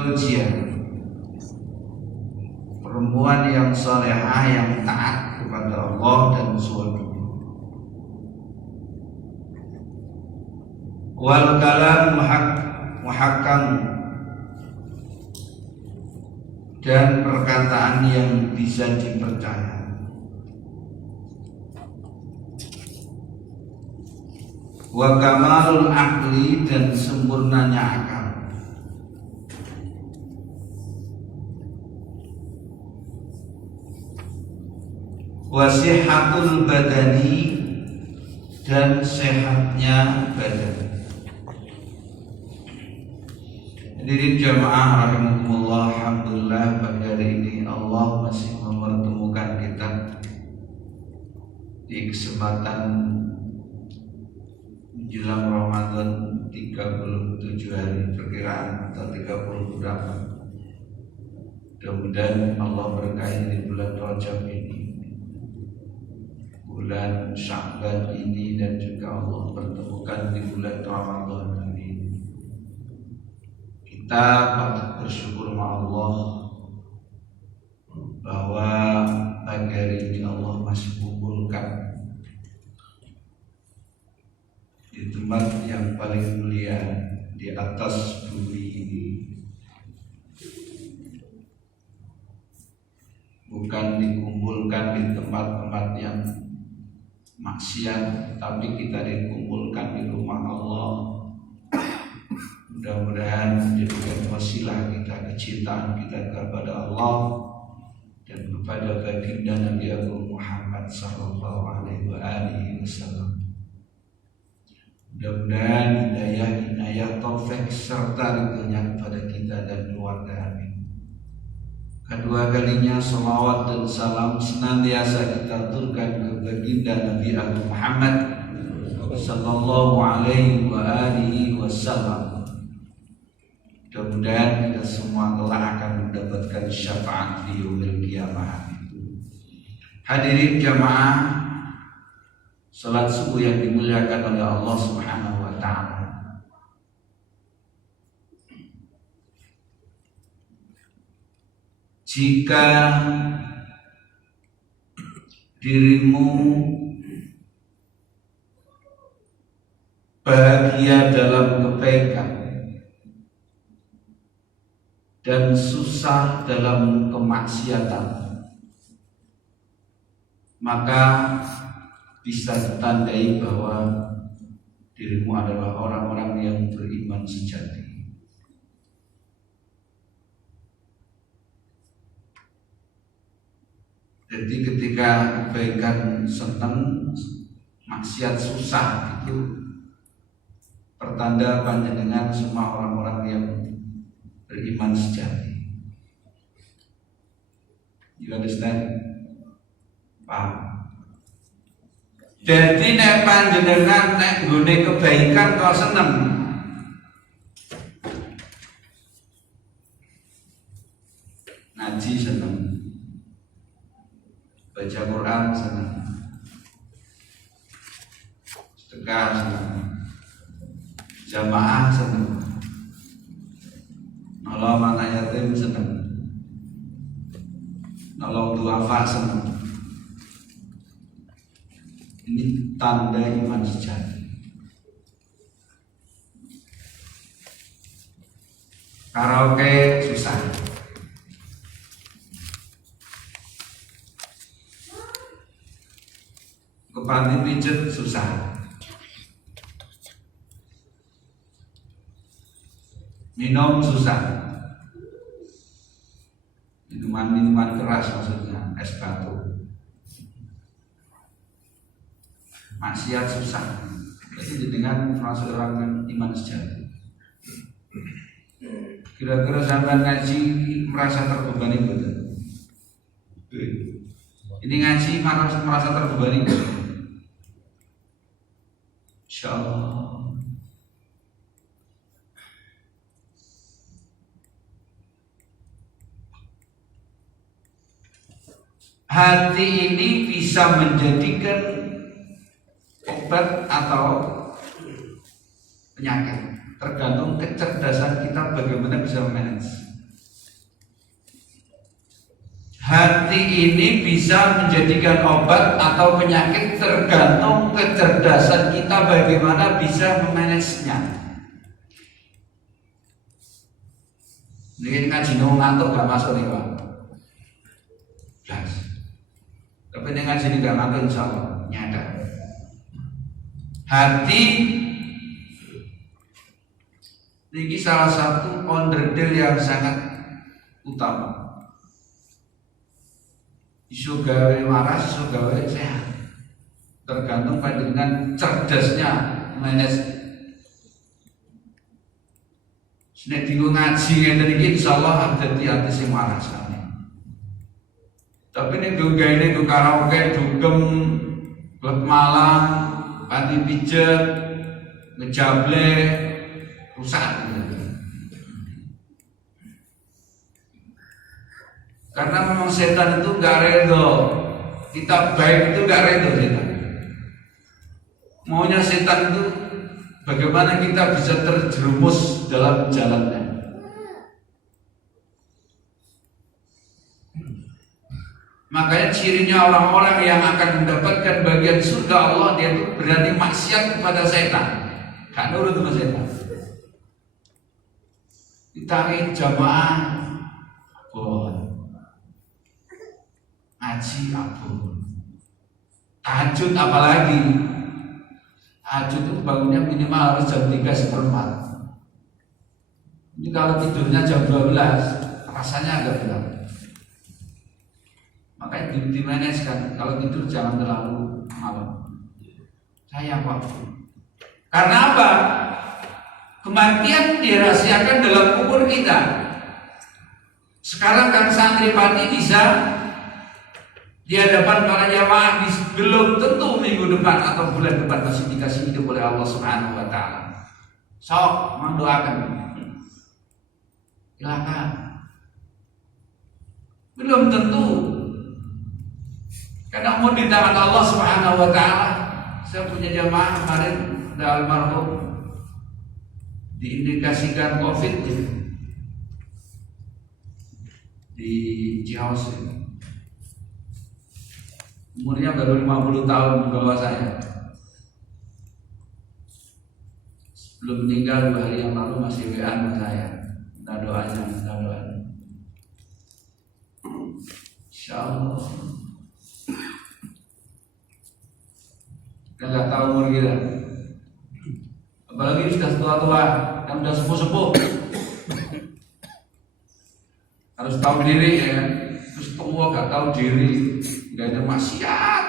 Zaujiyah, perempuan yang salehah yang taat kepada Allah dan suaminya. Wal kalam muhakkam, dan perkataan yang bisa dipercaya. Wa kamalul aqli, dan sempurnanya akal. Wa sihatul badani, dan sehatnya badan. Hadirin jamaah rahimakumullah, alhamdulillah pada hari ini Allah masih mempertemukan kita di kesempatan menjelang Ramadan 37 hari perkiraan atau 30 berapa. Mudah-mudahan Allah berkahi di bulan Rajab ini, bulan Sya'ban ini, dan juga Allah pertemukan di bulan Ramadan ini. Kita patut bersyukur sama Allah bahwa pagi hari ini Allah masih kumpulkan di tempat yang paling mulia di atas bumi ini. Bukan dikumpulkan di tempat-tempat yang maksiat, tapi kita dikumpulkan di rumah Allah. Mudah-mudahan menjadikan wasilah kita, kecintaan kita kepada Allah dan kepada baginda Nabi Agung Muhammad sallallahu alaihi wasallam. Mudah-mudahan hidayah, taufik serta ridhonya kepada kita dan keluarga, amin. Kedua kalinya salawat dan salam senantiasa kita aturkan ke baginda Nabi Agung Muhammad sallallahu alaihi wasallam. Mudah-mudahan kita semua kelak akan mendapatkan syafaat di yaumil qiyamah. Hadirin jamaah salat subuh yang dimuliakan oleh Allah Subhanahu wa taala. Jika dirimu bahagia dalam kebaikan dan susah dalam kemaksiatan, maka bisa ditandai bahwa dirimu adalah orang-orang yang beriman sejati. Jadi ketika kebaikan senang, maksiat susah, itu pertanda panjenengan semua orang-orang yang beriman sejati. You understand? Paham? Jadi nek panjenengan nek nggone kebaikan kok seneng, ngaji seneng, baca Quran seneng, sedekah seneng, jamaah seneng, nolong anak yatim seneng, nolong duafa seneng. Ini tanda iman sejati. Karaoke susah, kepanti pijet susah, minum susah, minuman keras maksudnya es batu, maksiat susah. Jadi dengan termasuk orang yang iman sejati. Kira-kira sampai ngaji merasa terbebani betul? Ini ngaji merasa terbebani betul? Insyaallah. Hati ini bisa menjadikan obat atau penyakit, tergantung kecerdasan kita bagaimana bisa memanage. Hati ini bisa menjadikan obat atau penyakit tergantung kecerdasan kita bagaimana bisa memanagenya. Ini ngaji ngantuk gak masuk nih Pak. Jelas. Tapi ini ngaji ini gak ngantuk insya Allah nyadar. Hati ini salah satu onderdil yang sangat utama. Isu gawe waras, isu gawe sehat, tergantung pada dengan cerdasnya manage. Nek dinggo ngaji ngene iki insyaallah dadi ati sing waras. Tapi nek gawe go karaoke dugem, klub malam, panti pijet, ngejable, rusak. Karena memang setan itu gak redo. Kita baik itu gak redo setan. Maunya setan itu bagaimana kita bisa terjerumus dalam jalannya. Makanya cirinya orang-orang yang akan mendapatkan bagian surga Allah, dia itu berani maksiat kepada setan. Gak nurut sama setan. Ditarik jamaah bon, ngaji abon, tahajud apalagi. Tahajud itu bangunnya minimal harus jam 3:15. Ini kalau tidurnya jam 12 rasanya agak berat. Makanya dimanaskan kalau tidur jangan terlalu malam. Sayang waktu. Karena apa? Kematian dirahasiakan dalam kubur kita. Sekarang kan santripati bisa di hadapan para jamaah, belum tentu minggu depan atau bulan depan masih dikasih hidup oleh Allah Subhanahu wa taala. Sok mendoakan. Silakan. Belum tentu. Karena mau di tangan Allah Subhanahu wa taala. Saya punya jamaah kemarin ada almarhum diindikasikan COVID di Ciaus. Umurnya baru 50 tahun di bawah saya. Sebelum meninggal 2 hari yang lalu masih WA sama saya. Minta doanya. Insyaallah. Kita nggak tahu umur kita. Apalagi sudah tua-tua, kan sudah sepuh-sepuh. Harus tahu diri ya. Terus tua nggak tahu diri. Gak ada maksiat,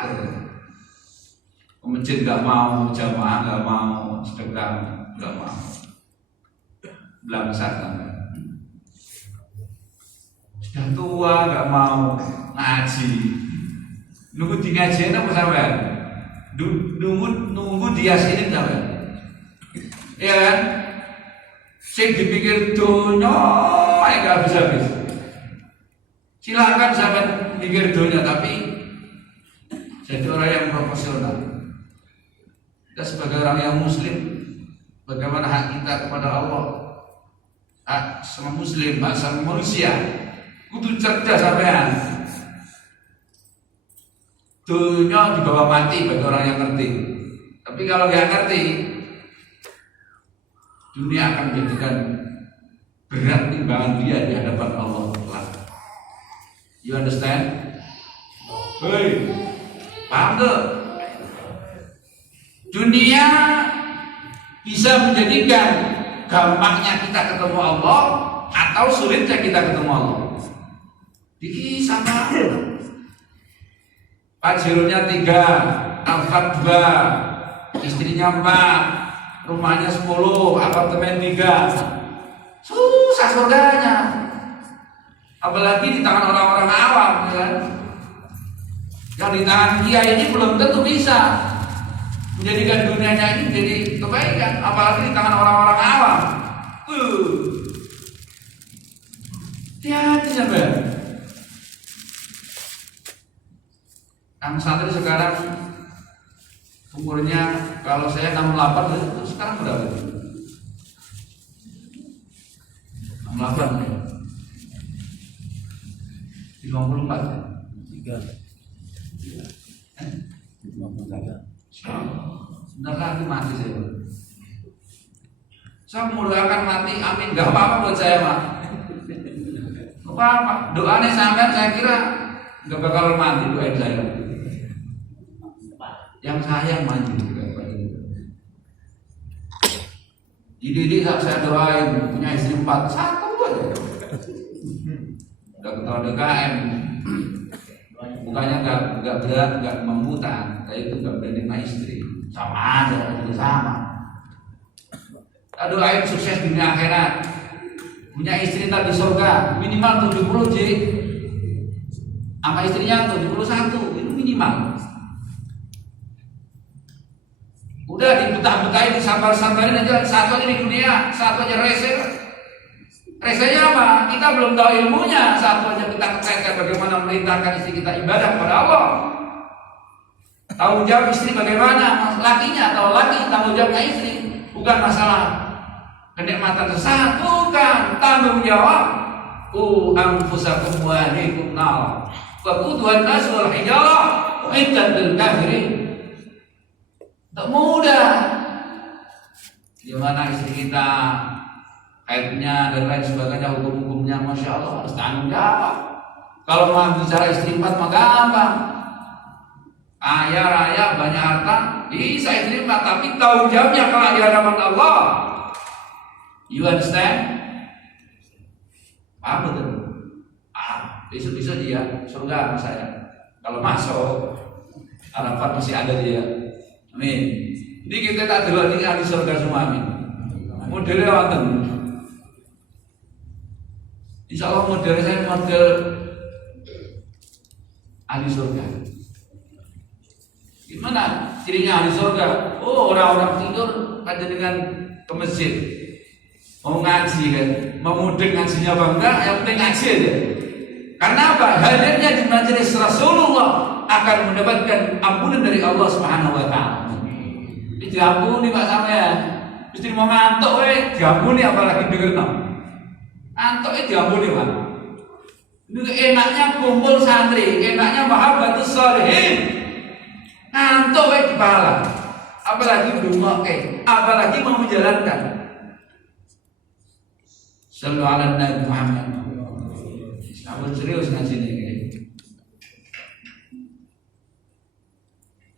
ke masjid gak mau, jamaah gak mau, sedekah gak mau, belangsat sudah tua gak mau ngaji, nunggu di ngaji apa sampai? Nunggu dia sini sampai, ya kan? Sing dipikir dunia, gak habis-habis. Silakan sahabat pikir dunia, tapi jadi orang yang profesional. Kita sebagai orang yang muslim, bagaimana hak kita kepada Allah, hak sama muslim, hak sama manusia, kudu cerdas sampean. Dunia dibawa mati bagi orang yang ngerti. Tapi kalau nggak ngerti, dunia akan menjadikan berat timbangan dia di hadapan Allah. You understand? Hei, paham tuh? Dunia bisa menjadikan gampangnya kita ketemu Allah atau sulitnya kita ketemu Allah. Ini sama. Pajirulnya 3, Alfat 2, istrinya 4, rumahnya 10, apartemen 3. Susah surganya. Apalagi di tangan orang-orang awam, kan? Yang di tangan dia ini belum tentu bisa menjadikan dunianya ini jadi kebaikan, apalagi di tangan orang-orang awam. Hati-hati sampai. Kang santri sekarang umurnya kalau saya 68, itu sekarang berapa? 68 ya. 54 ya? 3. 53. Sebentar lagi mati saya. Saya mendoakan mati, amin. Gak apa-apa buat saya, Pak. Apa-apa, doanya sampai saya kira gak bakal mati doain saya. Yang sayang maju juga. Jadi saat saya doain punya istri 4, 1 aja. Udah ketua DKM. Bukannya gak berat, gak membutan, saya itu gak berani sama istri. Sama aja, juga sama. Doain sukses dunia akhirat. Punya istri tak di surga minimal 70 J. Sama istrinya 71, itu minimal. Udah dibetah-betahin, disabar-sabarin aja. Satu aja di dunia, satu aja rese. Resenya apa? Kita belum tahu ilmunya. Satu aja kita ketahui bagaimana memerintahkan istri kita ibadah kepada Allah. Tanggung jawab istri bagaimana? Lakinya atau laki tanggung jawabnya istri. Bukan masalah kenikmatan sesaat, bukan. Tanggung jawab. Anfusakum wa ahlikum nar. Wa quduhan nas wal hijarah uiddat lil kafirin. Tak mudah. Gimana istri kita, haidnya dan lain sebagainya, hukum-hukumnya, masya Allah harus tanggung jawab. Kalau mau bicara istri 4 mah gampang. Kaya raya banyak harta bisa istri 4, tapi tanggung jawabnya kalau di hadapan Allah. You understand? Paham betul? Besok-besok dia surga sama saya. Kalau masuk, harapan masih ada dia. Amin. Ini kita tak dulu ini ahli surga semua, amin. Modelnya wonten. Insya Allah model saya model ahli surga. Gimana cirinya ahli surga? Oh, orang-orang tidur pada dengan ke masjid, mau ngaji kan, mau mudeng ngajinya apa enggak, yang penting ngaji aja. Karena apa? Hadirnya di majelis Rasulullah akan mendapatkan ampunan dari Allah Subhanahu wa taala. Diampuni Pak sampean. Mesti mau ngantuk we, diampuni apalagi dengerno. Ngantuk diampuni Pak. Itu enaknya kumpul santri, enaknya mahabbatus sholihin. Ngantuk we di pahala. Apalagi ndonga apalagi mau menjalankan. Sallu ala Nabi Muhammad. Sampun serius ngaji ini.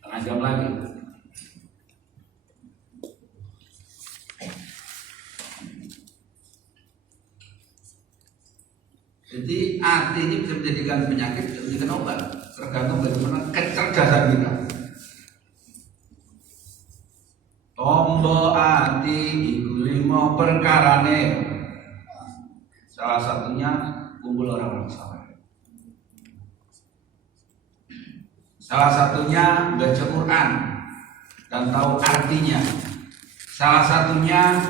Setengah jam lagi. Jadi hati ini bisa menjadikan penyakit, bisa menjadikan obat, tergantung bagaimana kecerdasan kita. Tombo hati iku 5 perkarane. Salah satunya kumpul orang-orang saleh. Salah satunya baca Quran dan tahu artinya. Salah satunya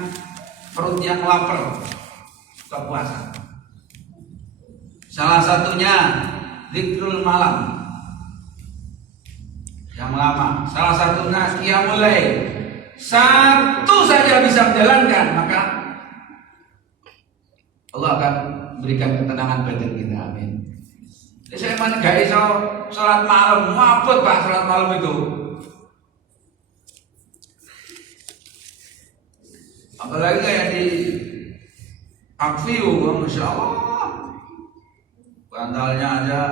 perut yang lapar, buka puasa. Salah satunya zikrul malam yang lama. Salah satunya qiyamul lail. Satu saja bisa menjalankan, maka Allah akan berikan ketenangan batin kita. Amin. Jadi saya mana gak iso sholat malam, mabut Pak sholat malam itu. Apalagi kayak di Akfiu, masya Allah. Bantalnya aja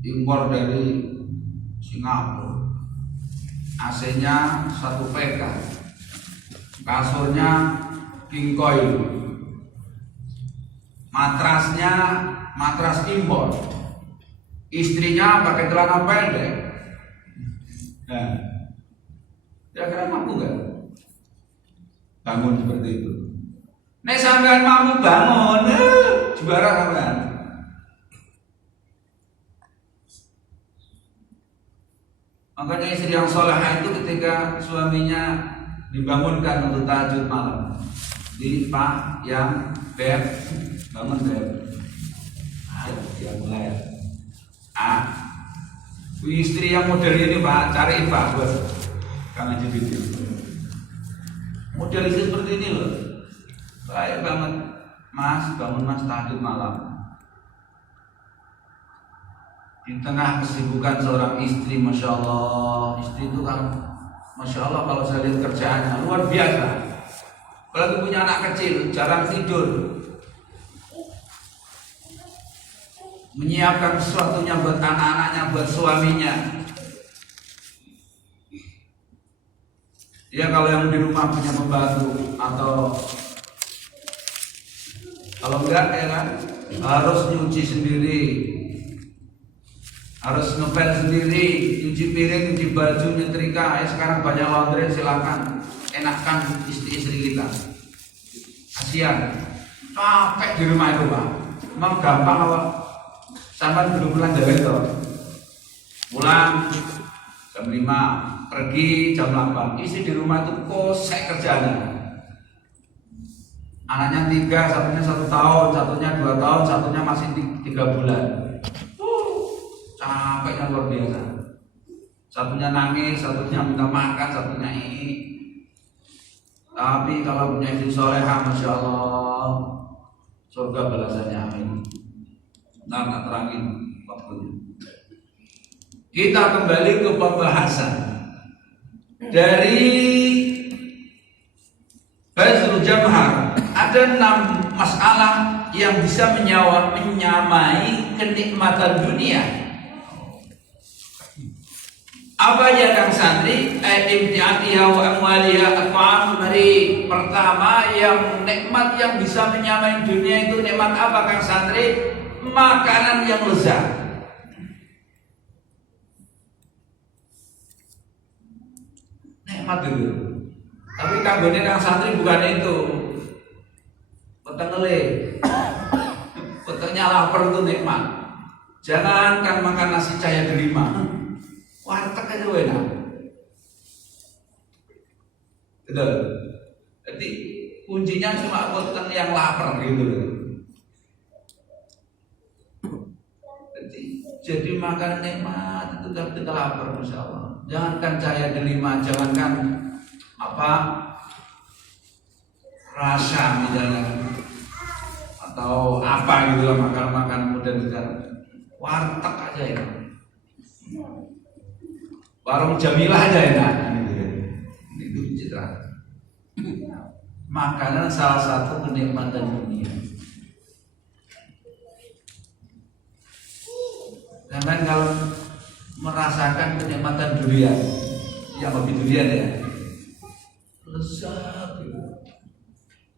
impor dari Singapura. AC-nya 1 PK. Kasurnya king coil. Matrasnya matras impor. Istrinya pakai celana pendek. Nah, kira-kira mampu gak bangun seperti itu? Nek sampean mampu bangun, juara sampean. Makanya istri yang solehah itu ketika suaminya dibangunkan untuk tahajud malam, di Pak yang beb, bangun beb. Ayo dia mulai. Istri yang model ini Pak, cari Pak buat karena jadi video. Model istri seperti ini loh. Baik banget. Mas, bangun Mas, tahajud malam. Di tengah kesibukan seorang istri, Masya Allah, istri itu kan Masya Allah kalau saya lihat kerjaannya luar biasa. Apalagi punya anak kecil, jarang tidur, menyiapkan sesuatunya buat anak-anaknya, buat suaminya. Ya kalau yang di rumah punya pembantu atau kalau enggak ya kan harus nyuci sendiri, harus ngepel sendiri, nyuci piring, nyuci baju, nyetrika. Ya sekarang banyak laundry, silakan enakkan istri-istri kita. Kasihan, capek di rumah itu Pak. Emang gampang apa? Sampai belum pulang dari itu, pulang jam 5, pergi jam 8. Istri di rumah itu kosek kerjanya. Anaknya 3, satunya 1 tahun, satunya 2 tahun, satunya masih 3 bulan. Capeknya luar biasa. Satunya nangis, satunya minta makan, satunya ini. Tapi kalau punya istri solehah, Masya Allah, surga balasannya, amin. Nah, tak terangin waktunya. Kita kembali ke pembahasan dari Bazrul Jamhar. Ada 6 masalah yang bisa menyamai kenikmatan dunia. Apa ya Kang Santri? Imti'atiha wa amwaliha at'am mari. Pertama, yang nikmat yang bisa menyamai dunia itu nikmat apa Kang Santri? Makanan yang lezat. Nikmat itu. Tapi kanggone Kang Santri bukan itu. Petengele. Petengnya lapar itu nikmat. Jangan kan makan nasi cahaya delima. Warteg aja enak. Betul. Jadi kuncinya cuma peteng yang lapar gitu. Jadi makan nikmat itu ketika lapar, Masya Allah. Jangankan cahaya delima, jangankan apa rasa misalnya atau apa gitu lah, makan modern sekarang. Warteg aja ya. Warung Jamilah aja enak. Itu citra. Makanan salah satu kenikmatan dunia. Jangan kalau merasakan kenikmatan durian, yang lebih durian ya, lezat.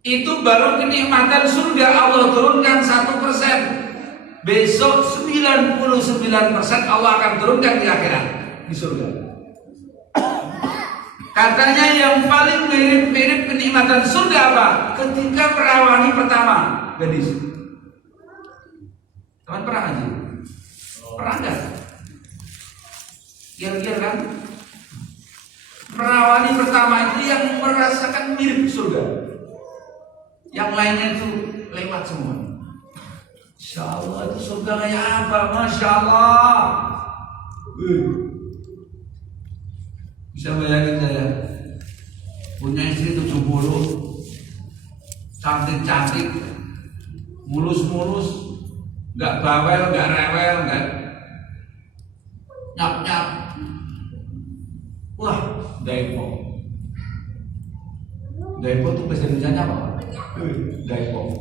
Itu baru kenikmatan surga. Allah turunkan 1%. Besok 99% Allah akan turunkan di akhirat, di surga. Katanya yang paling mirip kenikmatan surga apa? Ketika perawani pertama, gadis. Teman pernah aja? Pernah enggak? Kira-kira kan? Perawani pertama itu yang merasakan mirip surga. Yang lainnya itu lewat semua. Insya Allah itu surga kayak apa? Masya Allah. Bisa bayangin saya punya istri 70, cantik-cantik, mulus-mulus, nggak bawel, nggak rewel, nggak nyap-nyap. Wah, Daipo. Daipo itu bahasa Indonesia apa? Daipo.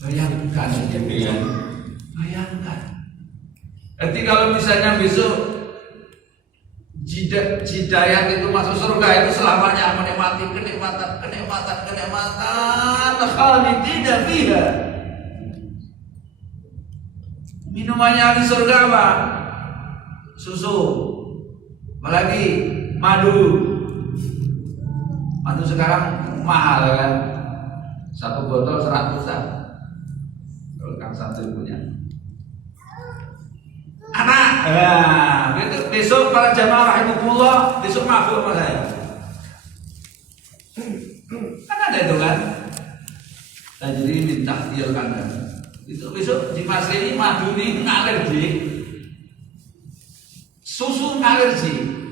Bayangkan aja, bayangkan. Jadi kalau misalnya besok Jidayat itu masuk surga itu selamanya menikmati kenikmatan khalidina fiha. Minumannya di surga apa? Susu, apalagi madu. Madu sekarang mahal kan? 1 botol 100-an. Kalau Kang Santri punya. Anak, besok para jamaah rahimakumullah, besok maaf sama saya. Kan ada itu kan? Jadi minta dialkan kan? Itu besok di Mas ini madu ini alergi, susu alergi.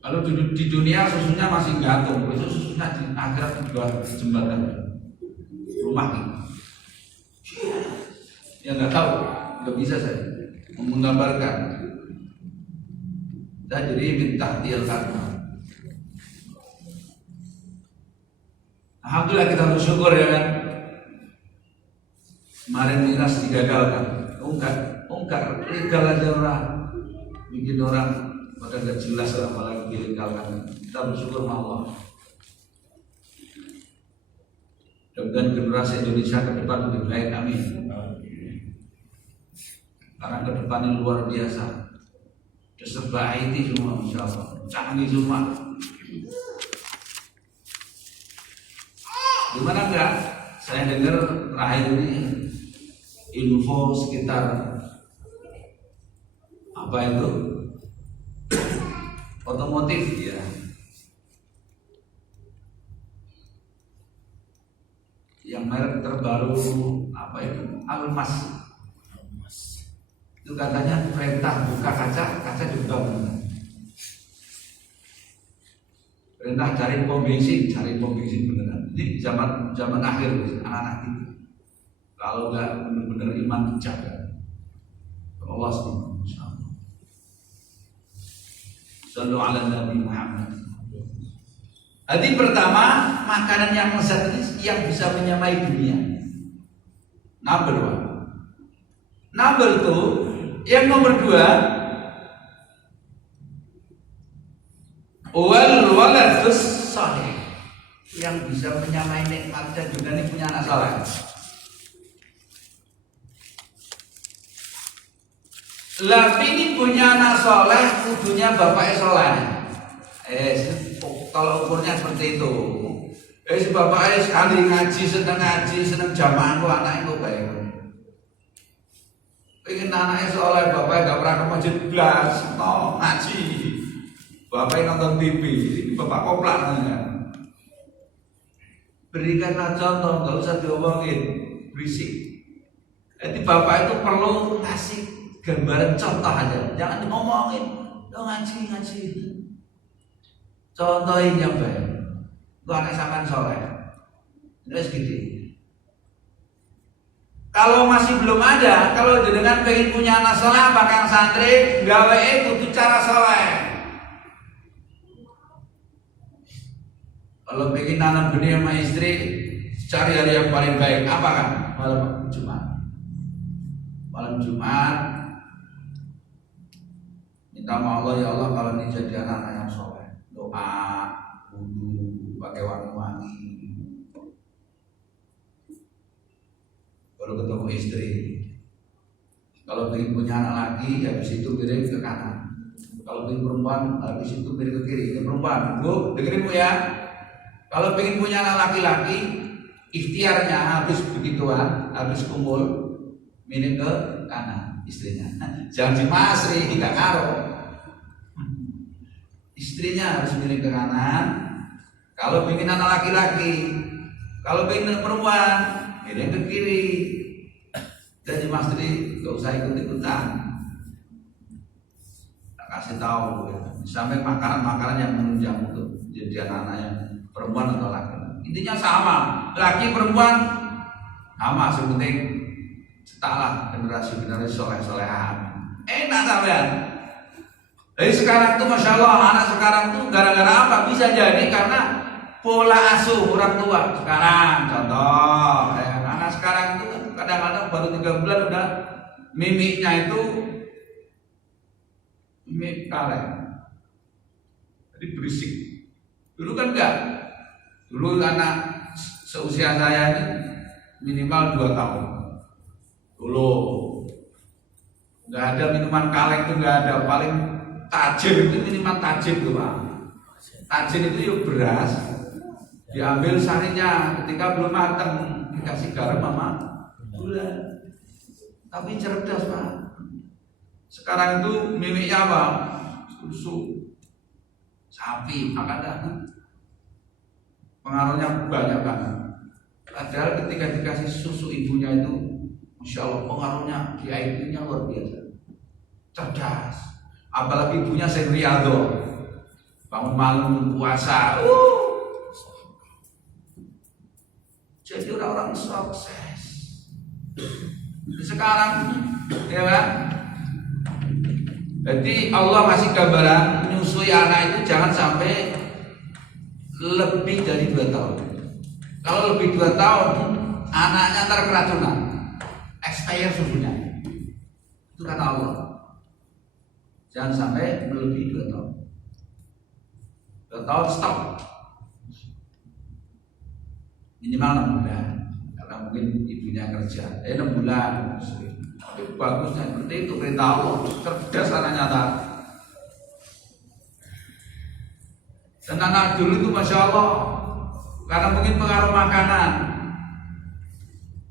Kalau di dunia susunya masih gantung, besok susunya akhirat juga jembatan rumah ini. Ya nggak tahu, nggak bisa saya menggambarkan. Dan jadi minta tiel karma. Alhamdulillah kita bersyukur ya kan. Kemarin miras digagalkan. Enggak legal aja orang, bikin orang pada nggak jelas lah malah dilegalkan. Kita bersyukur sama Allah. Dan generasi Indonesia ke depan lebih baik, amin. Karena ke depan ini luar biasa. Serba IT semua, insya Allah. Canggih semua. Gimana enggak? Saya dengar terakhir ini info sekitar apa itu otomotif ya. Yang merek terbaru apa itu Almas. Itu katanya perintah buka kaca dibuka benar. Perintah cari pom bensin beneran. Ini zaman akhir anak-anak itu. Kalau nggak benar-benar iman dijaga. Allah SWT. Sallu ala Nabi Muhammad. Jadi pertama, makanan yang lezat ini yang bisa menyamai dunia. Number one. Number two, yang nomor dua, wal waladus salih, yang bisa menyamai nikmat dan juga ini punya anak saleh. Lah ini punya anak soleh, kudunya bapaknya soleh. Kalau ukurnya seperti itu. Si bapaknya sekali ngaji, seneng jamaah kok anaknya kok baik. Pengen anaknya soleh, bapaknya gak pernah ke masjid belas, no ngaji. Bapaknya nonton TV, ini bapak koplak namanya. Berikanlah contoh, gak usah diomongin, berisik. Jadi bapak itu perlu ngasih gambaran contoh aja, jangan ngomongin, lo ngaji. Contohin yang baik. Lu anak sampean soleh. Terus gitu. Kalau masih belum ada, kalau jenengan pengen punya anak soleh, bakal santri, gawe kudu cara soleh. Kalau pengen nanam benih sama istri, cari hari yang paling baik. Apa kan? Malam Jumat. Malam Jumat. Minta sama Allah, ya Allah kalau ini jadi anak-anak yang soleh, doa, wudu, pakai wangi-wangi, baru ketemu istri. Kalau ingin punya anak lagi, habis itu miring ke kanan. Kalau ingin perempuan, habis itu miring ke kiri. Ini perempuan, bu, dengerin bu ya. Kalau ingin punya anak laki-laki, ikhtiarnya habis begituan, habis kumpul, miring ke kanan istrinya. Jangan si masri, tidak ngaruh. Istrinya harus miring ke kanan. Kalau ingin anak laki-laki, kalau ingin perempuan, miring ke kiri. Jadi masri gak usah ikut-ikutan. Tak kasih tahu ya. Sampai makanan-makanan yang menunjang untuk jadi anak-anak yang perempuan atau laki-laki. Intinya sama, laki perempuan sama, sepenting cetaklah generasi soleh-solehan. Enak sampean. Jadi sekarang tuh masya Allah anak sekarang tuh gara-gara apa? Bisa jadi karena pola asuh orang tua. Sekarang contoh, anak sekarang tuh kadang-kadang baru 3 bulan udah mimiknya itu mimik kaleng. Jadi berisik. Dulu kan enggak. Dulu anak seusia saya ini minimal 2 tahun. Dulu nggak ada minuman kaleng itu nggak ada. Paling tajin itu minuman tajin tuh pak. Tajin itu yuk beras diambil sarinya ketika belum matang dikasih garam sama gula. Tapi cerdas pak. Sekarang itu mimiknya apa? Susu sapi, makanya pengaruhnya banyak banget. Padahal ketika dikasih susu ibunya itu, masya Allah pengaruhnya di IQ-nya luar biasa. Cerdas. Apalagi ibunya Seng Riyadho, bangun malam puasa. jadi orang-orang sukses. Sekarang, ya kan? Jadi Allah kasih gambaran menyusui anak itu jangan sampai lebih dari 2 tahun. Kalau lebih 2 tahun, anaknya ntar keracunan, expire susunya. Itu kata Allah. Jangan sampai melebihi 2 tahun. 2 tahun stop. Minimal 6 bulan. Karena mungkin ibunya kerja. 6 bulan. Tapi bagusnya seperti itu perintah Allah. Cerdas anaknya tak. Dan anak dulu itu Masya Allah, karena mungkin pengaruh makanan.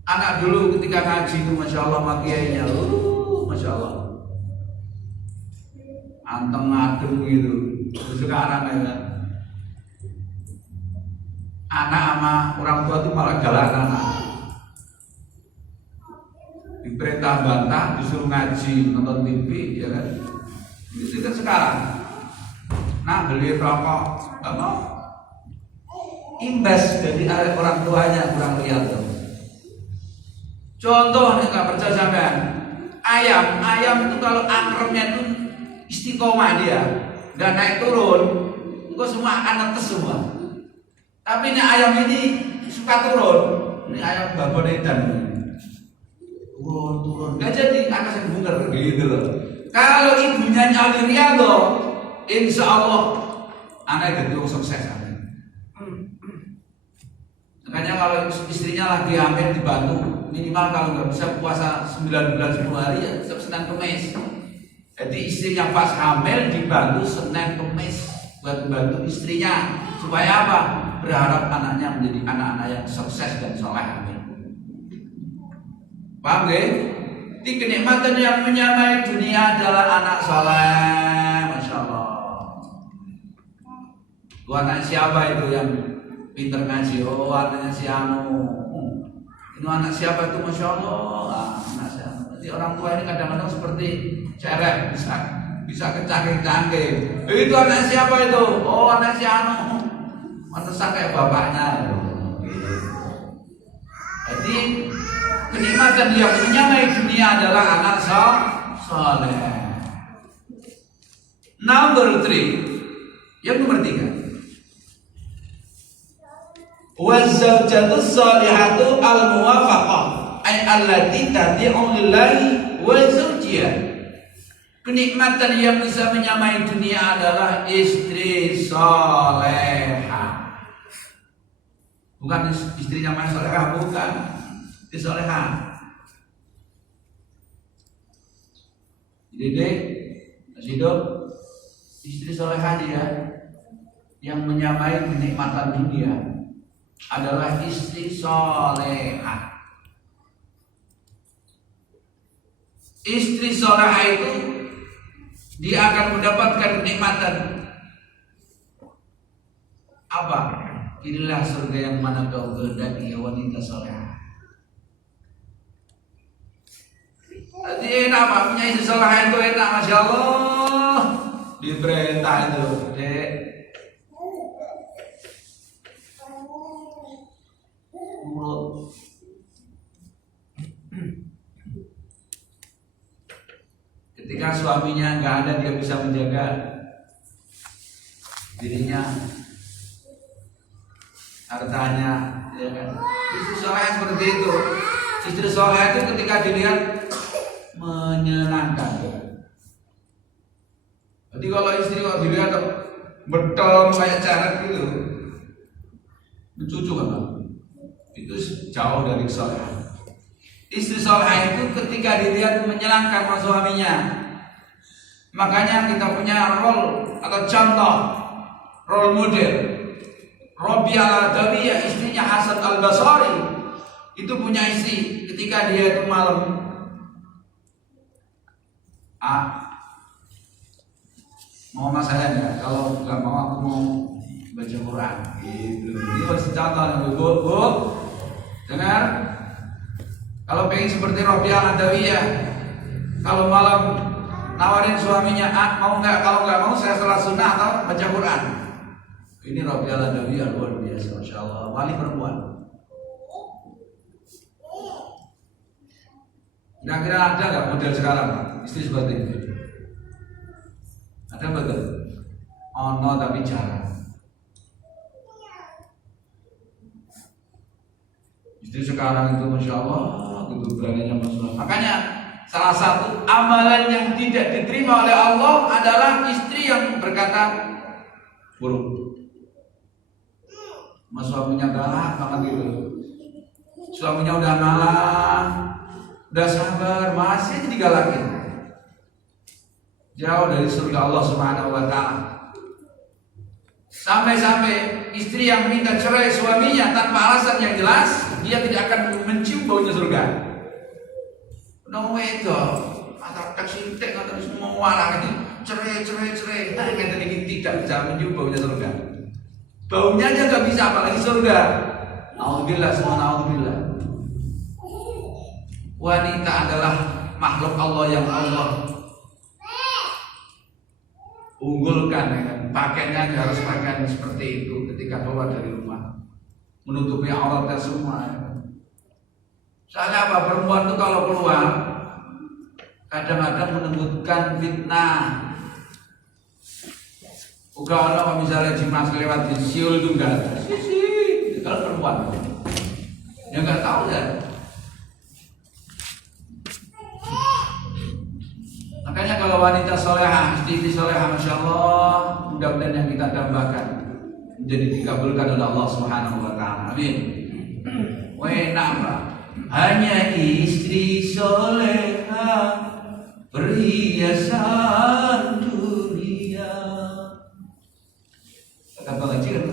Anak dulu ketika ngaji itu Masya Allah sama kiainya, Masya Allah, anteng adem gitu. Sekarang ya kan, anak sama orang tua itu malah galak anak. Diperintah bantah, disuruh ngaji, nonton TV, ya kan. Itu kan sekarang. Nah, beli rokok, nggak mau. Imbas dari orang tuanya kurang lihat tuh. Contoh nih, nggak percaya sampean. Ayam itu kalau akremnya itu istiqomah dia, nggak naik turun, kok semua akan netes semua. Tapi ini ayam ini suka turun. Ini ayam babon edan. Turun, nggak jadi akan sebungker gitu loh. Kalau ibunya nyali riado, insya Allah anak itu sukses. Makanya kalau istrinya lagi hamil dibantu, minimal kalau nggak bisa puasa 9 bulan 10 hari ya tetap Senin Kemis. Jadi istrinya pas hamil dibantu Senin Kemis buat bantu istrinya supaya apa? Berharap anaknya menjadi anak-anak yang sukses dan soleh. Amin. Paham gak? Di kenikmatan yang menyamai dunia adalah anak soleh, Masya Allah. Itu anak siapa itu yang pinter ngaji? Oh, anaknya si Anu. Ini anak siapa itu? Masya Allah. Anak siapa? Jadi orang tua ini kadang-kadang seperti cerek, bisa kecangkeh-cangkeh. Itu anak siapa itu? Oh, anak si Anu. Mantesan kayak bapaknya. Jadi kenikmatan yang menyamai dunia adalah anak soleh. Number 3. Yang nomor 3. Wazzaujatu salihatu al-muwafaqah ay allati tadi'u lillahi wa zawjiyah. Kenikmatan yang bisa menyamai dunia adalah istri soleha. Bukan istrinya Mas soleha, bukan. Istri soleha. Dede, Mas hidup, istri soleha dia yang menyamai kenikmatan dunia adalah istri soleha. Istri soleha itu dia akan mendapatkan kenikmatan apa? Inilah surga yang mana kau kehendaki ya wanita soleha. Jadi enak Pak, punya istri soleha itu enak, Masya Allah. Diperintah itu, Dek. Urut. Ketika suaminya nggak ada, dia bisa menjaga dirinya, hartanya, ya kan? Istri soleh seperti itu. Istri soleh itu ketika dilihat menyenangkan. Jadi kalau istri kok dilihat betul kayak ceret gitu, mencucu kan? Itu jauh dari soleh. Istri soleh itu ketika dilihat menyenangkan sama suaminya. Makanya kita punya role atau contoh, role model. Rabi'ah al-Adawiyah, istrinya Hasan al-Basri, itu punya istri ketika dia itu malam mau sama saya enggak? Kalau enggak mau aku mau baca Quran gitu. Ini harus contoh, Bu. Dengar? Kalau pengen seperti Rabi'ah al-Adawiyah, kalau malam nawarin suaminya, mau enggak? Kalau enggak mau saya salat sunnah atau baca Quran. Ini Rabi'ah al-Adawiyah luar biasa, Masya Allah. Wali perempuan. Kira-kira ada nggak model sekarang Pak? Istri seperti itu? Ada betul? Oh no, tapi jarang. Istri sekarang itu Masya Allah gitu beraninya Masya. Makanya salah satu amalan yang tidak diterima oleh Allah adalah istri yang berkata buruk. Mas suaminya galak banget gitu. Suaminya udah ngalah, udah sabar, masih aja digalakin. Jauh dari surga Allah Subhanahu wa taala. Sampai-sampai istri yang minta cerai suaminya tanpa alasan yang jelas, dia tidak akan mencium baunya surga. No itu, atau taksintek atau semua walang ini cerai. Nah, yang tadi tidak bisa mencium baunya surga. Baunya aja nggak bisa, apalagi surga. Alhamdulillah, semua alhamdulillah. Wanita adalah makhluk Allah yang Allah unggulkan, ya kan? Pakaiannya harus pakaian seperti itu ketika keluar dari rumah, menutupi auratnya semua. Ya kan? Soalnya apa? Perempuan itu kalau keluar kadang-kadang menyebutkan fitnah. Uga misalnya Jimas lewat di Siul itu enggak ada. Kalau perempuan ya enggak tahu ya. Makanya kalau wanita solehah, istri solehah, Masya Allah, mudah-mudahan yang kita dambakan menjadi dikabulkan oleh Allah Subhanahu wa taala. Amin. Nama hanya istri solehah perhiasan dunia. Kata pengaji kan?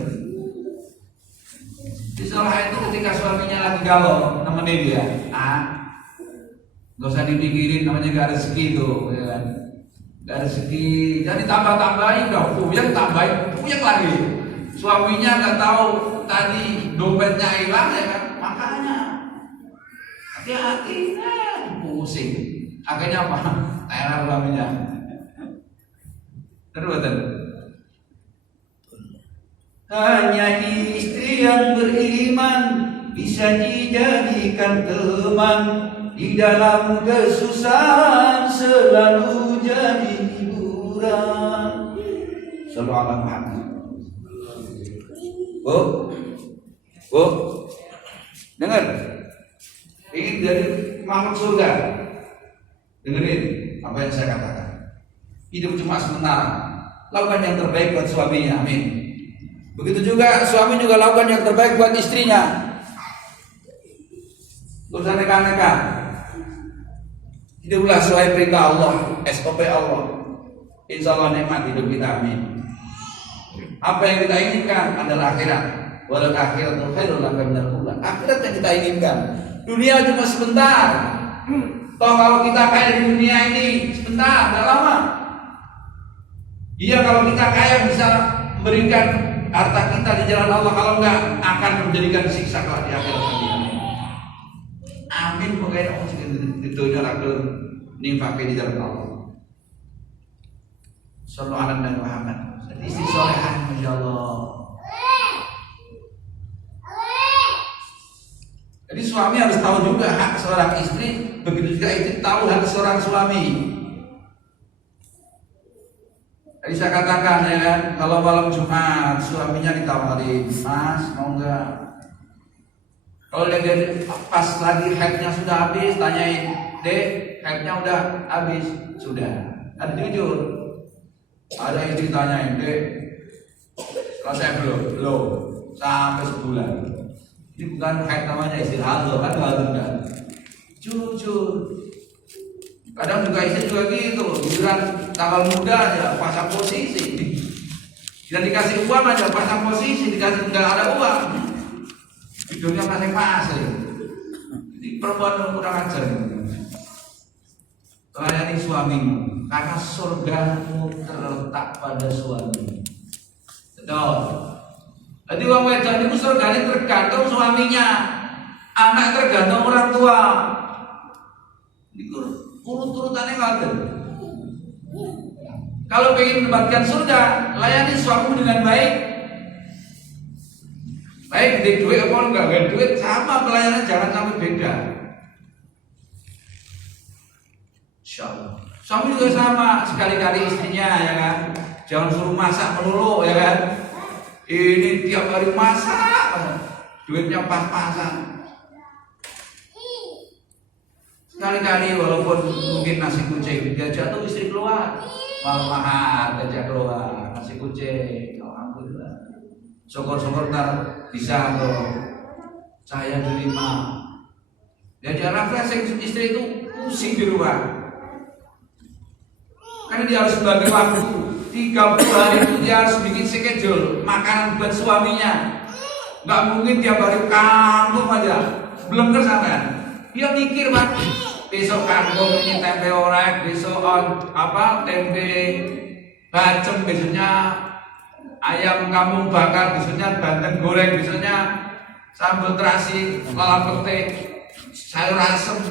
Istri solehah itu ketika suaminya lagi galau, nemenin dia. Gak usah dipikirin, namanya gak rezeki tuh, ya kan? Gak rezeki, jadi tambah-tambahin, udah puyeng lagi. Suaminya gak tahu tadi dompetnya hilang, ya kan? Makanya hati-hati, pusing. Akhirnya apa? Teror suaminya. Terus. Hanya istri yang beriman bisa dijadikan teman. Di dalam kesusahan selalu jadi hiburan. Sallu ala Muhammad. Bu, dengar. Ini dari makhluk surga. Dengerin apa yang saya katakan. Hidup cuma sementara. Lakukan yang terbaik buat suaminya. Amin. Begitu juga suami juga lakukan yang terbaik buat istrinya. Usah neka-neka. Hiduplah sesuai perintah Allah, SOP Allah. Insya Allah nikmat hidup kita, amin. Apa yang kita inginkan adalah akhirat. Walal akhiratul khairul laka minal ula. Akhirat yang kita inginkan. Dunia cuma sebentar. Toh kalau kita kaya di dunia ini sebentar, tidak lama. Iya, kalau kita kaya bisa memberikan harta kita di jalan Allah. Kalau enggak, akan menjadikan siksa kelak di akhirat nanti. Amin. Pokoknya Allah ditujukan agar pakai di jalan Allah. Sallallahu alaihi Muhammad. Istri solehah, Masya Allah. Jadi suami harus tahu juga hak seorang istri. Begitu juga istri tahu hak seorang suami. Tadi saya katakan ya kan, kalau malam Jumat suaminya ditawarin, Mas mau enggak? Kalau dia pas lagi haidnya sudah habis, tanyain, Dek, haidnya udah habis? Sudah. Ada jujur. Ada istri tanyain, Dek, selesai belum? Sampai sebulan. Ini bukan haid namanya, istirahat loh, kan enggak. Jujur. Kadang juga istri juga gitu, giliran tanggal muda aja pasang posisi. Tidak dikasih uang aja pasang posisi, dikasih enggak ada uang. Hidupnya masing-masing. Jadi perempuan kurang ajar. Layani suamimu, karena surgamu terletak pada suami. Betul. Jadi orang wedok itu surganya tergantung suaminya, anak tergantung orang tua. Itu urut-urutannya ngatur. Kalau ingin mendapatkan surga, layani suamimu dengan baik. Baik di duit apa enggak duit sama pelayanan, jangan sampai beda. Suami juga sama, sekali-kali istrinya ya kan, jangan suruh masak melulu ya kan. Ini tiap hari masak, duitnya pas-pasan. Sekali-kali walaupun mungkin nasi kucing, diajak tuh istri keluar, malahan diajak keluar nasi kucing. Alhamdulillah. Syukur-syukur ntar bisa tuh saya terima. Diajak refreshing istri itu pusing di rumah. Karena dia harus bagi waktu 30 hari itu dia harus bikin schedule makanan buat suaminya. Nggak mungkin tiap hari kangkung aja, belum kesampean. Dia mikir Pak, besok kangkung ini tempe orek, besok tempe bacem, besoknya ayam kampung bakar, besoknya bandeng goreng, besoknya sambal terasi, lalap petik, sayur asem,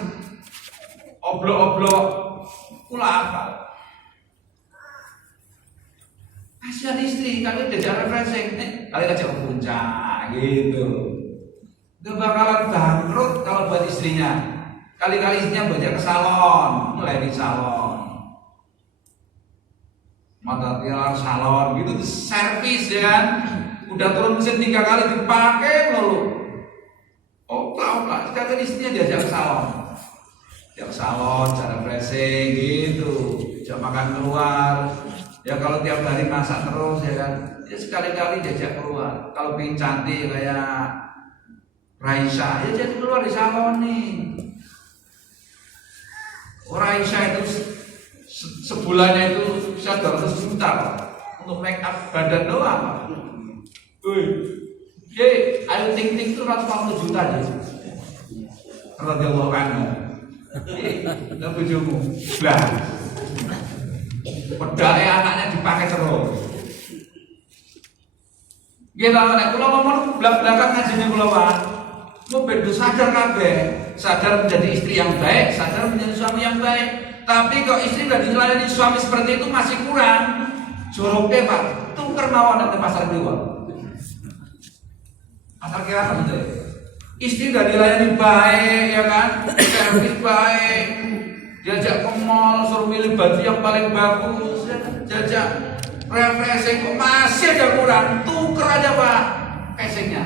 oblok-oblok, pula apa? Kasihan istri, kali diajak refreshing, kali ajak puncak gitu. Itu bakalan bangkrut kalau buat istrinya. Kali-kali istrinya belajar ke salon, mulai di salon, mata tiar salon gitu, servis ya kan. Udah turun mesin 3 kali dipakai melulu. Oke, sekarang istrinya diajak ke salon. Diajak ke salon, cara refreshing gitu, jam makan keluar. Ya kalau tiap hari masak terus ya kan, ya sekali-kali diajak keluar. Kalau pengen cantik kayak Raisa, ya jadi keluar di salon nih. Raisa itu sebulannya itu bisa 200 juta untuk make up badan doang. Jadi Ayu Ting Ting itu 140 juta aja. Radhiyallahu anha. Nggak bojomu. Lah. Pedake anaknya dipakai terus. Nggih lha nek kula ngomong blak-blakan ngajine kula Pak. Mau bedo sadar kabeh, sadar menjadi istri yang baik, sadar menjadi suami yang baik. Tapi kok istri udah dilayani suami seperti itu masih kurang. Joroke Pak, tuker mawon nang pasar Kliwon. Pasar Kliwon betul. Istri udah dilayani baik ya kan, servis baik. Diajak ke mall, suruh milih baju yang paling bagus, jajak refreshing, kok masih ada kurang, tuker aja Pak casingnya.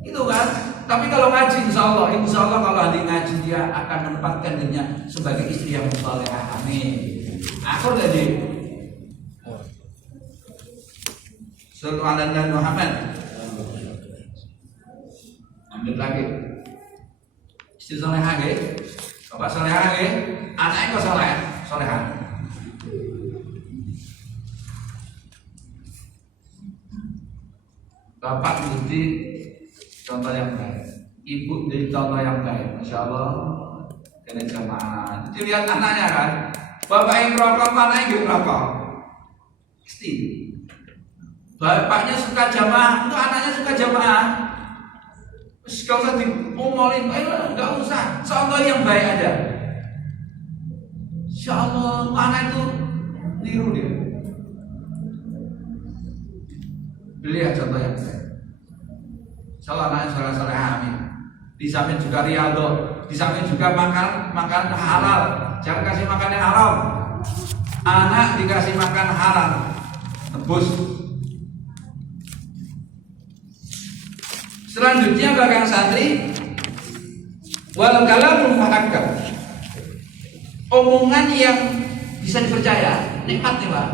Itu kan. Tapi kalau ngaji insya Allah kalau ahli ngaji dia akan menempatkan dirinya sebagai istri yang salehah. Amin. Akhir jadi Sallallahu alaihi Muhammad. Ambil lagi istri salehah nggih. Bapak salehah nggih, anaknya kok salehah. Bapak menjadi contoh yang baik, ibu menjadi contoh yang baik, masya Allah. Kena jamaah. Jadi lihat anaknya kan, bapak yang merokok, anaknya yang merokok. Pasti. Bapaknya suka jamaah, itu anaknya suka jamaah. Gak usah dipungolin, gak usah. Contoh yang baik aja. Insya Allah, anak itu niru dia. Lihat contoh yang baik. Insya Allah anaknya soleh amin. Di samping juga riyadho, di samping juga makan halal. Jangan kasih makan yang haram. Anak dikasih makan halal, tebus. Selanjutnya belakang santri, wal kalamul muhakkam. Omongan yang bisa dipercaya, nikmat nih Pak.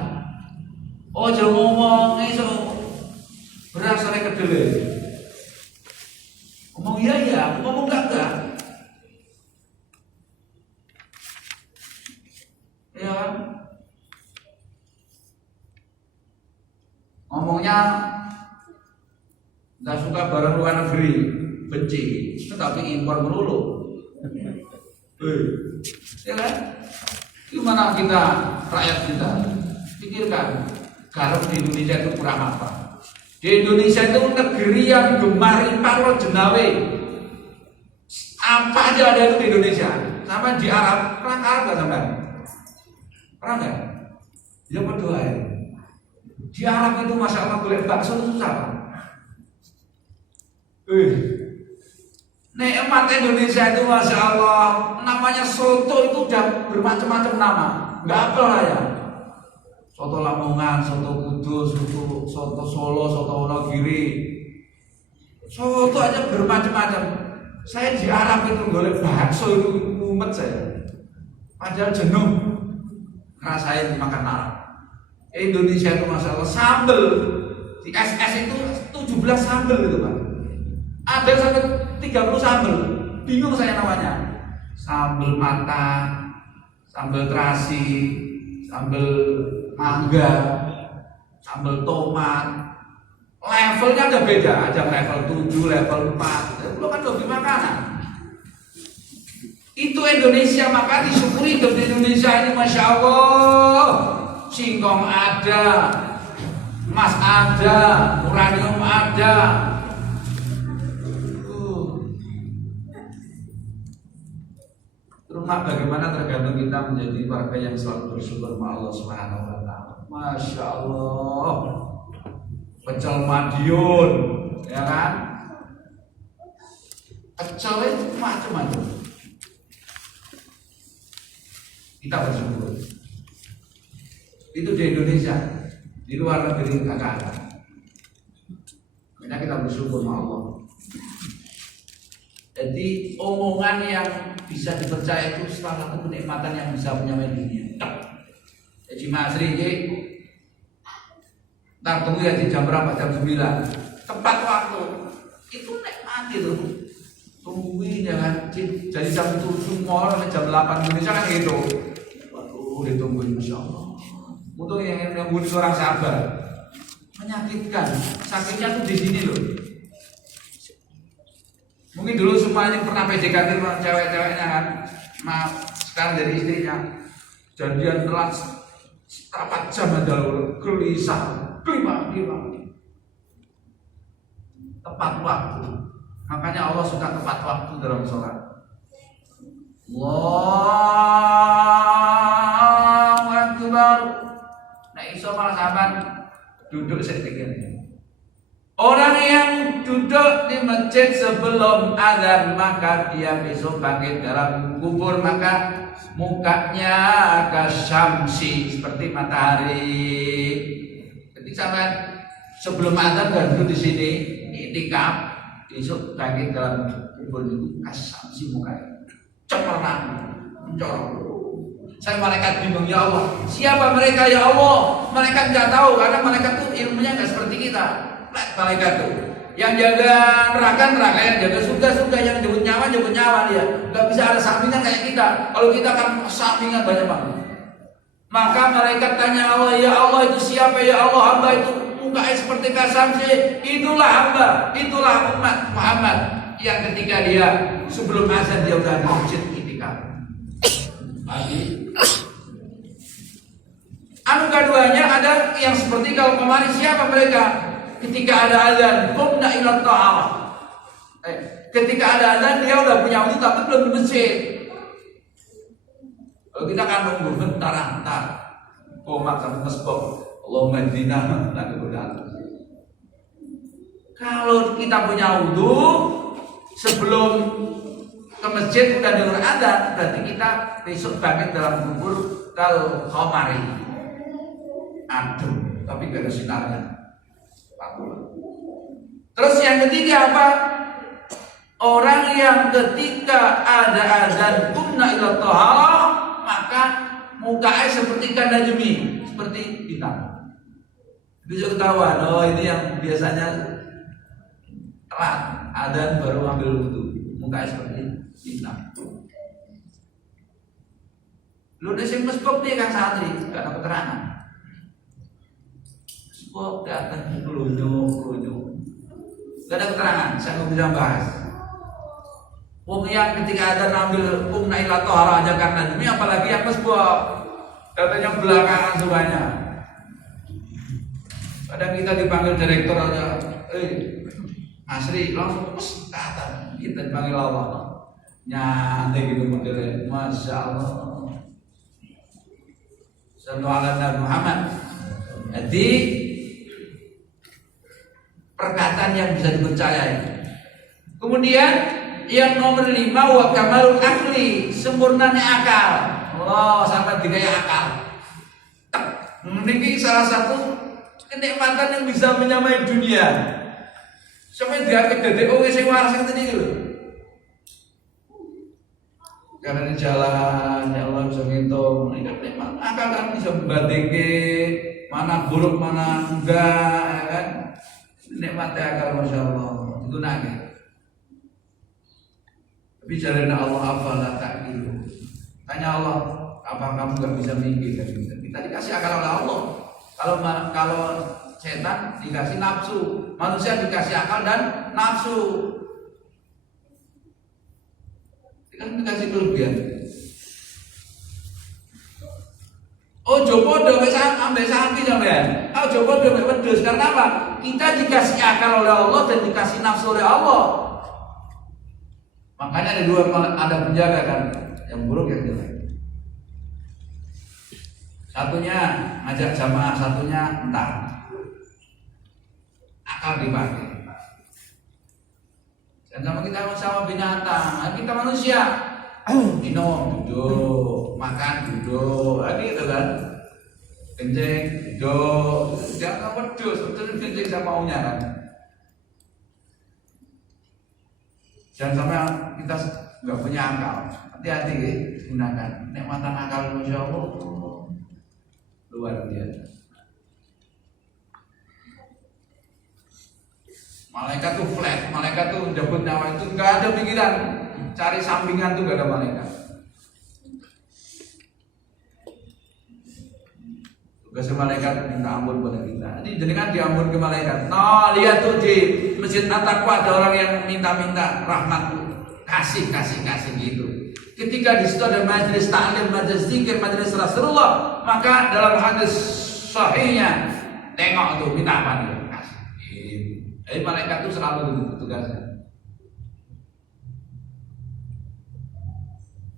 Oh jangan ngomong iso beras sore kedele. Ngomong iya, ngomong enggak. Ya kan? Ngomongnya nggak suka barang luar negeri, benci, tetapi impor melulu. Ya kan? Gimana kita, rakyat kita, pikirkan, garam di Indonesia itu kurang apa? Di Indonesia itu negeri yang gemari paro jenawe. Apa aja ada itu di Indonesia. Sama di Arab, pernah ke Arab nggak sampai? Pernah nggak? Ya berdoa ya. Di Arab itu masya Allah boleh bakso itu susah Pak. Nikmat Indonesia itu Masya Allah, namanya soto itu udah bermacam-macam nama. Nggak apa lah ya. Soto Lamongan, soto Kudus, soto Solo, soto Wonogiri. Soto aja bermacam-macam. Saya di Arab itu golek bakso itu mumet saya. Padahal jenuh ngerasain makan Arab. Indonesia itu Masya Allah, sambel di SS itu 17 sambel gitu Pak. Ada sampai 30 sambel. Bingung saya namanya. Sambel mata, sambel terasi, sambel mangga, sambel tomat. Levelnya udah beda, ada level 7, level 4. Itu kan lebih makanan. Itu Indonesia, maka disyukuri hidup di Indonesia ini Masya Allah. Singkong ada, emas ada, uranium ada. Rumah bagaimana tergantung kita menjadi warga yang selalu bersyukur kepada Allah Subhanahu wa taala. Masya Allah. Pecel Madiun, ya kan? Pecel itu macam-macam. Kita bersyukur. Itu di Indonesia, di luar negeri nggak ada. Makanya kita bersyukur sama Allah. Jadi omongan yang bisa dipercaya itu salah satu kenikmatan yang bisa menyamai dunia. Jadi Mas Riki, ntar tunggu ya di jam berapa? Jam 9. Tepat waktu. Itu nikmat itu. Tungguin ya kan. Jadi jam 7 malam sampai jam 8 Indonesia kan gitu. Waduh, ditungguin Masya Allah. Untuk yang bunuh seorang sahabat menyakitkan. Sakitnya tuh di sini loh. Mungkin dulu semuanya pernah PDKT sama cewek-ceweknya kan. Maaf, sekarang jadi istrinya. Janjian telat 4 jam aja loh. Gelisah, kelima. Tepat waktu. Makanya Allah suka tepat waktu dalam sholat. Allahu Akbar. Nah iso malah sahabat duduk sedikit. Orang yang duduk di masjid sebelum azan maka dia besok bangkit dalam kubur, maka mukanya kasyamsi seperti matahari. Jadi sahabat sebelum azan dan duduk di sini itikaf, besok bangkit dalam kubur itu kasyamsi mukanya cemerlang, mencorong. Saya malaikat bingung, ya Allah, siapa mereka ya Allah? Malaikat nggak tahu karena malaikat tuh ilmunya nggak seperti kita. Malaikat tuh yang jaga neraka, yang jaga surga, yang jemput nyawa dia. Nggak bisa ada sampingan kayak kita. Kalau kita kan sampingan banyak banget. Maka malaikat tanya Allah, ya Allah itu siapa ya Allah? Hamba itu mukanya seperti kasamsi. Itulah hamba, itulah umat Muhammad yang ketika dia sebelum azan dia udah di masjid itikaf. Pagi. Anu keduanya ada yang seperti kalau kemarin siapa mereka? Ketika ada azan, qumna ila ta'ala. Ketika ada azan dia udah punya wudu tapi belum di masjid. Kalau kita kan nunggu bentar. Komat sampai mesbok. Allahumma hdina lagu berkata. Kalau kita punya wudu sebelum ke masjid udah dengar azan, berarti kita besok bangkit dalam kubur kal khamari. Adem, tapi gak ada sinarnya. Terus yang ketiga apa? Orang yang ketika ada azan qumna ila taharah, maka mukanya seperti kanajumi, seperti bintang. Bisa ketahuan, oh ini yang biasanya telat azan baru ambil wudu, mukanya seperti bintang. Lu nasi mesbok dia kan santri, gak ada keterangan. Kok datang kelunjuk, gak ada keterangan, saya nggak bisa bahas. Wong yang ketika ada ngambil qumna ila taharah aja karena demi, apalagi yang mesbok, katanya belakangan semuanya. Kadang kita dipanggil direktur aja, Asri langsung kata kita dipanggil Allah, nyantai gitu modelnya, Masya Allah. Sallallahu alaihi Muhammad. Jadi perkataan yang bisa dipercayai. Kemudian yang nomor 5 wa kamalul akli, sempurnanya akal. Oh, sampai dikai akal. Ini salah satu kenikmatan yang bisa menyamai dunia. Sampai dia kedede wong sing waras ngene iki lho. Karena di jalan ya Allah bisa ngitung, ini kan nikmat akal kan bisa membandingke mana buruk mana enggak, ya kan? Nikmatnya akal masya Allah, itu nake. Tapi jalan Allah apalah tak gitu. Tanya Allah, apa kamu gak bisa mikir? Kita dikasih akal oleh Allah. Kalau setan dikasih nafsu, manusia dikasih akal dan nafsu. Kan dikasih kelebihan. Oh jopo do ambek sapi sampean. Oh jopo do ambek wedhus karena apa? Kita dikasih akal oleh Allah dan dikasih nafsu oleh Allah. Makanya ada penjaga kan, yang buruk yang jelek. Satunya ngajak jamaah, satunya entar. Akal dipakai. Dan sama kita sama binatang, kita manusia. Minum duduk, makan duduk, gitu kan. Kencing duduk, jangan wedhus, betul kencing sama maunya kan. Jangan sampai kita nggak punya akal. Hati-hati gunakan nikmatan akal Masya Allah luar biasa. Malaikat tuh flat, malaikat tuh jabut nyawa itu nggak ada pikiran, cari sampingan tuh nggak ada malaikat. Tugas malaikat minta ampun pada kita. Ini jenengan diampun ke malaikat. No, lihat tuh di Masjid At-Taqwa ada orang yang minta-minta rahmat, kasih gitu. Ketika di situ ada majelis ta'lim, majelis zikir, majelis Rasulullah, maka dalam hadis sahihnya tengok tuh minta apa nih? Jadi malaikat itu selalu tugasnya.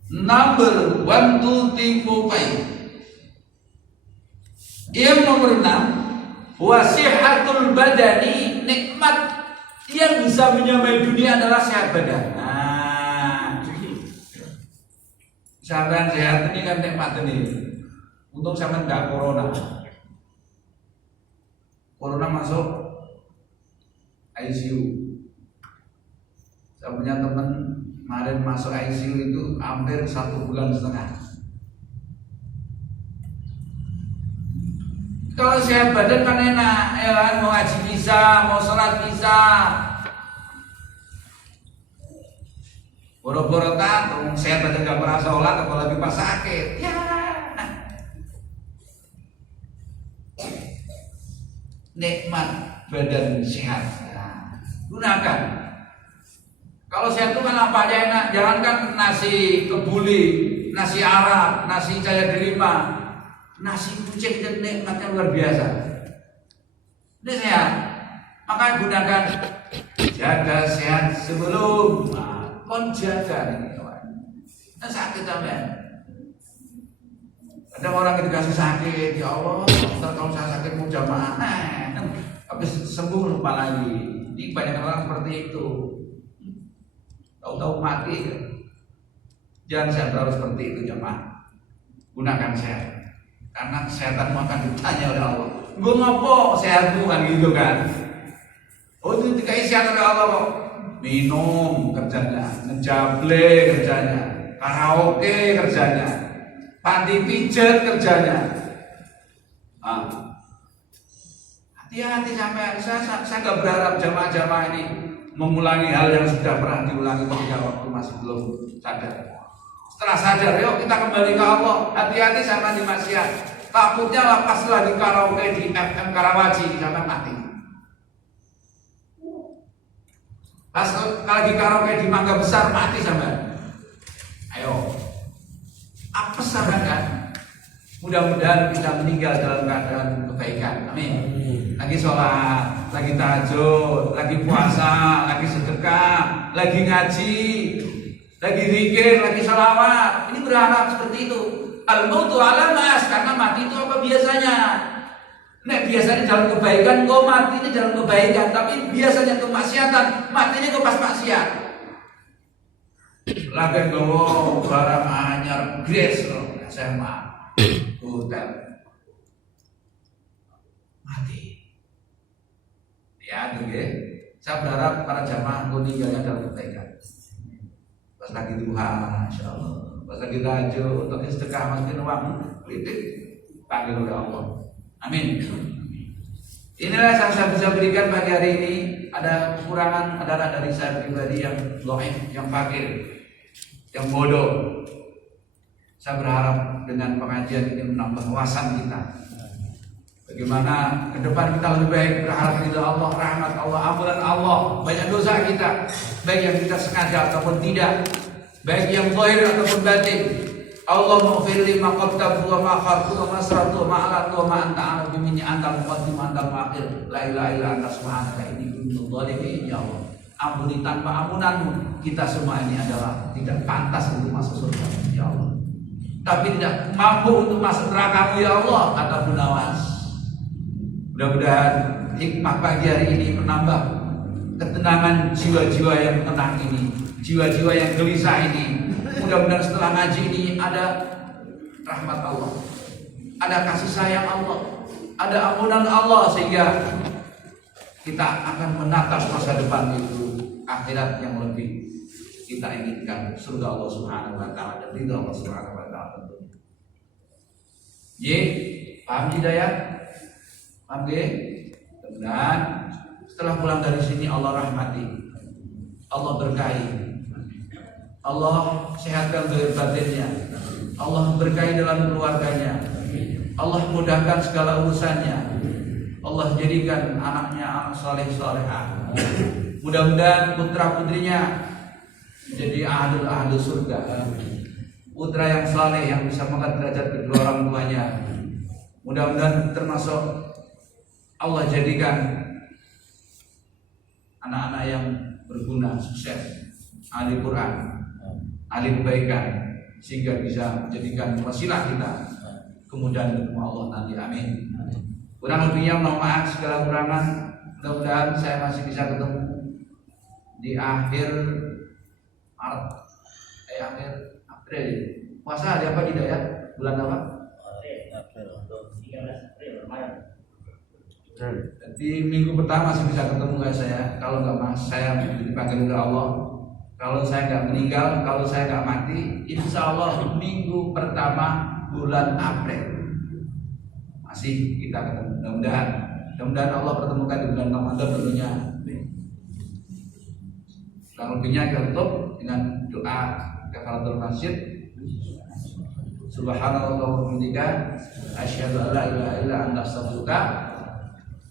Number 1, 2, 3, 4, 5. Yang nomor 6, wasihatul badani, nikmat yang bisa menyamai dunia adalah sehat badan. Nah, sahabat sehat ini kan nikmat ini. Untung sama enggak corona. Corona masuk ICU. Saya punya teman kemarin masuk ICU itu hampir 1,5 bulan. Kalau sehat badan kan enak, ya kan? Mau ngaji bisa, mau sholat bisa. Boro-boro tatung, sehat aja nggak pernah sholat, apalagi pas sakit. Ya. Nikmat badan sehat. Gunakan. Kalau sehat itu kan apa aja enak. Jangankan nasi kebuli, nasi Arab, nasi Jaya Delima, nasi kucing dan nikmatnya luar biasa. Ini sehat. Maka gunakan. Jaga sehat sebelum kon jaga nih kawan. Nah, sakit sampean. Ada orang yang dikasih sakit, ya Allah, kalau saya sakit mau jamaah, habis sembuh lupa lagi. Ini banyak orang seperti itu. Tahu-tahu mati. Jangan sehat terus seperti itu jemaah. Gunakan sehat. Karena kesehatanmu akan ditanya oleh Allah. Gue ngopo sehatmu kan gitu kan. Oh itu dikasih sehat oleh Allah kok. Minum kerjanya, ngejable kerjanya, karaoke kerjanya, panti pijat kerjanya. Hati-hati sampai saya nggak berharap jamaah-jamaah ini mengulangi hal yang sudah pernah diulangi ketika waktu masih belum sadar. Setelah sadar, yuk kita kembali ke Allah. Hati-hati sama di maksiat. Takutnya lepas lagi karaoke di FM Karawaci sampai mati. Pas lagi karaoke di Mangga Besar mati sampai. Ayo, apa sampai kan? Mudah-mudahan kita meninggal dalam keadaan kebaikan. Amin. Lagi sholat, lagi tahajud, lagi puasa, lagi sedekah, lagi ngaji, lagi zikir, lagi sholawat. Ini berharap seperti itu. Al-mautu ala mas, karena mati itu apa biasanya? Nek biasanya dalam kebaikan, kok matinya dalam kebaikan. Tapi biasanya kemaksiatan, matinya ke pas maksiat. Lagi gowo barang anyar grace SMA hotel mati. Ya, gitu ya. Saya berharap para jamaah meninggalnya dalam kebaikan. Pas lagi duha, insya Allah. Pas lagi tahajud, untuk sedekah masukin uang, politik, panggil oleh Allah. Amin. Inilah yang saya bisa berikan pagi hari ini. Ada kekurangan adalah dari saya pribadi yang dhaif, yang fakir, yang bodoh. Saya berharap dengan pengajian ini menambah wawasan kita. Bagaimana ke depan kita lebih baik, berharap ridha Allah, rahmat Allah, ampunan Allah. Banyak dosa kita, baik yang kita sengaja ataupun tidak, baik yang zahir ataupun batin. Allah maghfir li ma qaddamtu wa ma akhartu wa ma asrartu wa ma a'lantu wa ma anta a'lamu minni antal muqaddim antal muakhir. La ilaha illa anta subhanaka inni kuntu dzalimin. Ya Allah, ampuni tanpa ampunanmu kita semua ini adalah tidak pantas untuk masuk surga, ya Allah. Tapi tidak mampu untuk masuk neraka-Mu, ya Allah, kata Bu Nawas. Mudah-mudahan hikmah pagi hari ini menambah ketenangan jiwa-jiwa yang tenang ini, jiwa-jiwa yang gelisah ini. Mudah-mudahan setelah ngaji ini ada rahmat Allah, ada kasih sayang Allah, ada ampunan Allah, sehingga kita akan menatap masa depan itu akhirat yang lebih kita inginkan, surga Allah Subhanahu wa taala dan ridha Allah Subhanahu wa taala tentunya. Ye, paham hidayah? Paham ge? Dan setelah pulang dari sini Allah rahmati, Allah berkahi, Allah sehatkan zahir batinnya, Allah berkahi dalam keluarganya, Allah mudahkan segala urusannya, Allah jadikan anaknya anak saleh salehah. Mudah-mudahan putra putrinya menjadi ahli surga, putra yang saleh yang bisa mengangkat derajat kedua orang tuanya. Mudah-mudahan termasuk Allah jadikan anak-anak yang berguna, sukses, ahli Quran, ahli kebaikan, sehingga bisa menjadikan wasilah kita kemudian ketemu Allah nanti. Amin. Kurang lebihnya mohon maaf segala kurangan. Mudah-mudahan saya masih bisa ketemu di akhir Maret, akhir April. Puasa hari apa Hidayat? Bulan apa? April. 13 April Ramadan. Jadi minggu pertama masih bisa ketemu guys saya. Kalau nggak mas, saya dipanggil oleh Allah. Kalau saya nggak meninggal, kalau saya nggak mati, insya Allah minggu pertama bulan April masih kita ketemu. Mudah-mudahan Allah pertemukan di bulan Ramadan tentunya. Kurang lebihnya kita tutup dengan doa kafaratul masjid. Subhanallah wa bihamdika asyhadu an la ilaha illa anta astaghfiruka.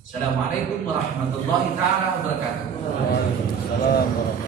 Assalamualaikum warahmatullahi taala wabarakatuh.